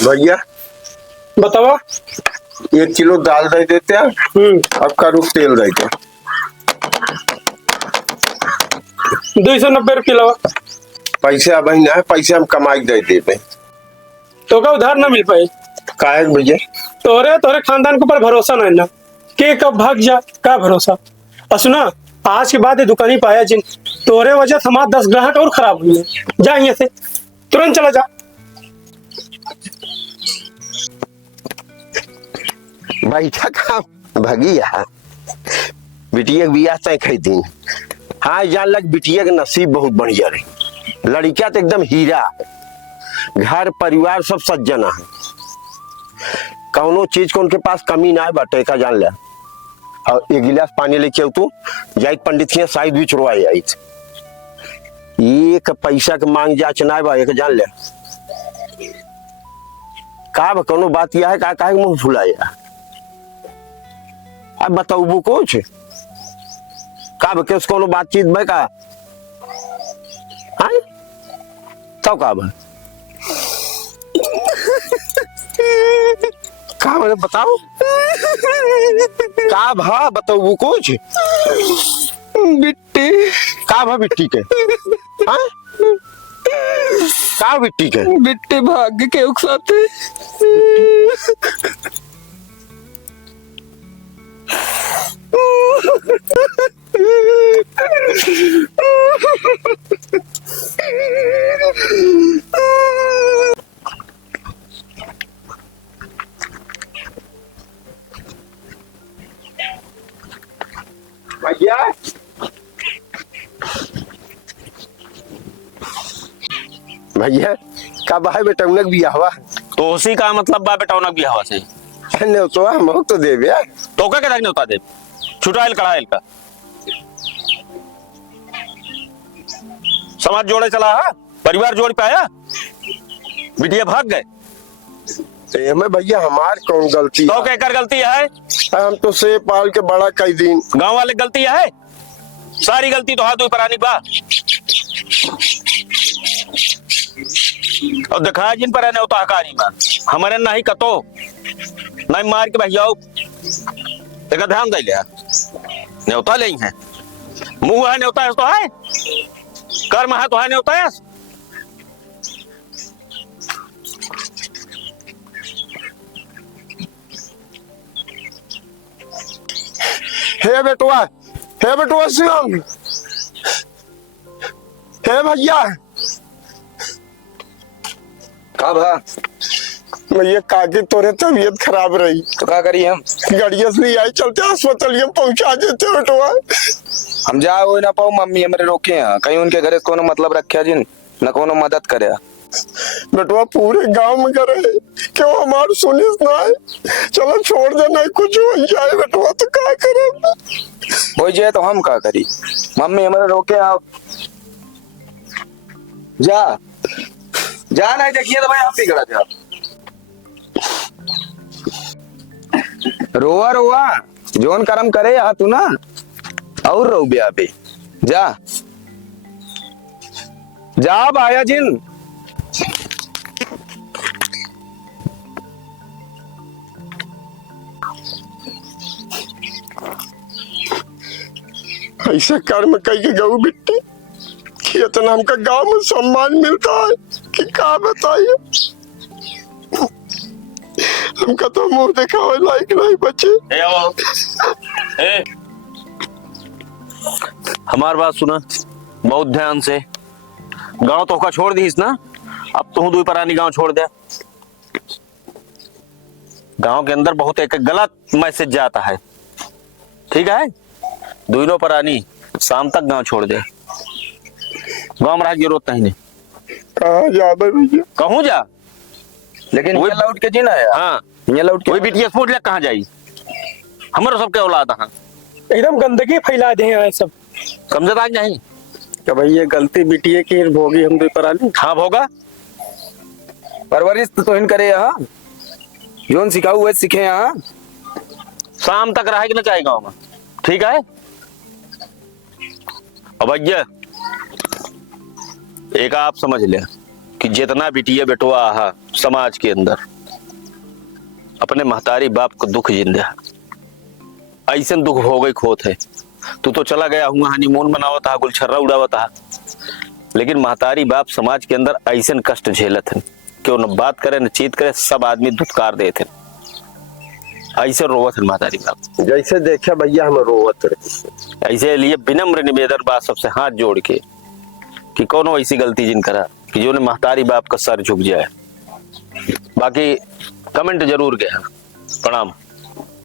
भैया बतावा। 1 किलो दाल दे देते हैं, आपका रूप तेल दे दो। 290 रुपये लवा। पैसे अब ही ना, पैसे हम कमाई दे देते। तो का उधार ना मिल पाए काहे भैया? तोरे तोरे खानदान के ऊपर भरोसा नहीं ना, के कब भाग जा का भरोसा। और सुना, आज के बाद ये दुकानी पाया जिन तोरे वजह से हमारे 10 ग्राहक और खराब हुए। जा यहाँ से तुरंत चला जा। बैठा काम भगिया बिटिया के बियाह तय खैती। हाँ जान लग बिटिया के नसीब बहुत बढ़िया रही। लड़किया तो एकदम हीरा है, घर परिवार सब सज्जना है, कौनो चीज को उनके पास कमी ना है बाटे का जान लिया। और 1 गिलास पानी लेके आओ तू जाइत पंडित के शायद भी चुरवाई आई। एक पैसा के मांग जाच ना बा एक जान लिया। का कोनो बात यह है का मुंह फुलाया। अब बताऊ कुछ का बके कोनो बातचीत में का हाँ तो का मैंने बताओ का भा बताऊ कुछ। बिट्टी का भा बिट्टी के हाँ का बिट्टी के बिट्टी भाग्य के उकसाते। भैया भैया का भाई बेटा उनक भी हवा तो उसी का मतलब बा बेटा भी हवा से ने तो हम तो दे भैया तो का नहीं होता दे छुटाइल कढ़ाइल का समाज जोड़े चला है, परिवार जोड़ पाया, बिटिया भाग गए। में भैया हमार कौन गलती तो क्या कर गलती है? हम तो से पाल के बड़ा कई दिन गांव वाले गलती है, सारी गलती तो हाथ ऊपर आनी बा। और दिखाया जिन पर है हकारी में हमारे नहीं कतो नहीं मार के भैया एक ध्यान दे लिया न्योता ले है मुंह है न्योता है तो है कर्म है तो है न्योता है। हे बेटुआ शिवम हे भैया का भा भैया काकी तोरे तबीयत खराब रही तो का करी हम गाड़िया से आई चलते अस्पताल में पहुंचा देते बेटुआ। हम जा हो ना पाओ, मम्मी हमारे रोके हैं कहीं उनके घरे कोनो मतलब रखा जिन न कोनो मदद करे बेटुआ पूरे गांव में करे क्यों हमार सुनिस ना है। चलो छोड़ दे नहीं कुछ हो जाए बेटुआ तो क्या करे हो जाए तो हम का करी, मम्मी हमारे रोके आप जा जा नहीं देखिए तो भाई आप बिगड़ा जा। रोआ रोआ जोन कर्म करे या तू ना और रो ब्याह पे जा जा भाया जिन। ऐसा कर्म कई के गऊ बिट्टी कि इतना हमका गांव में सम्मान मिलता है कि क्या बताइए। हमका तो मुंह दिखावे लायक नहीं बचे। हमार बात सुना बहुत ध्यान से, गांव तो का छोड़ दीस ना, अब तू दुई परानी गांव छोड़ दे। गांव के अंदर बहुत एक गलत मैसेज जाता है, ठीक है? दोनों परानी शाम तक गांव छोड़ दे, गांव में रह जरूरत नहीं। कहाँ जा भैया? कहूँ जा लेकिन ये लौट के जीना है। हाँ ये लौट के वही बिटिया स्पूट ले कहाँ जाई, हमारे सबके औलाद है एकदम गंदगी फैला दे हैं सब, समझदार नहीं क्या भैया गलती बिटिया की भोगी हम भी परानी। हाँ भोगा परवरिश तो इन करे यहाँ जोन सिखाऊ हुए सीखे यहाँ शाम तक रहेगी ना चाहे गाँव में, ठीक है। अब भैया एक आप समझ ले कि जितना बिटिया बेटवा आहा समाज के अंदर अपने महतारी बाप को दुख जिंदे ऐसे दुख हो गई खोत है। तू तो चला गया हुआ हनीमून मनावत था, गुलछर्रा उड़ावत था, लेकिन महतारी बाप समाज के अंदर ऐसे कष्ट झेलत है कि न बात करे न चीत करे, सब आदमी धुतकार देते ऐसे रोवत है महतारी बाप। जैसे देखा भैया हम रोवत रहे। ऐसे लिए विनम्र निवेदन बात सबसे हाथ जोड़ के कि कोनो ऐसी गलती जिन करा कि जो ने महतारी बाप का सर झुक जाए। बाकी कमेंट जरूर गया। प्रणाम।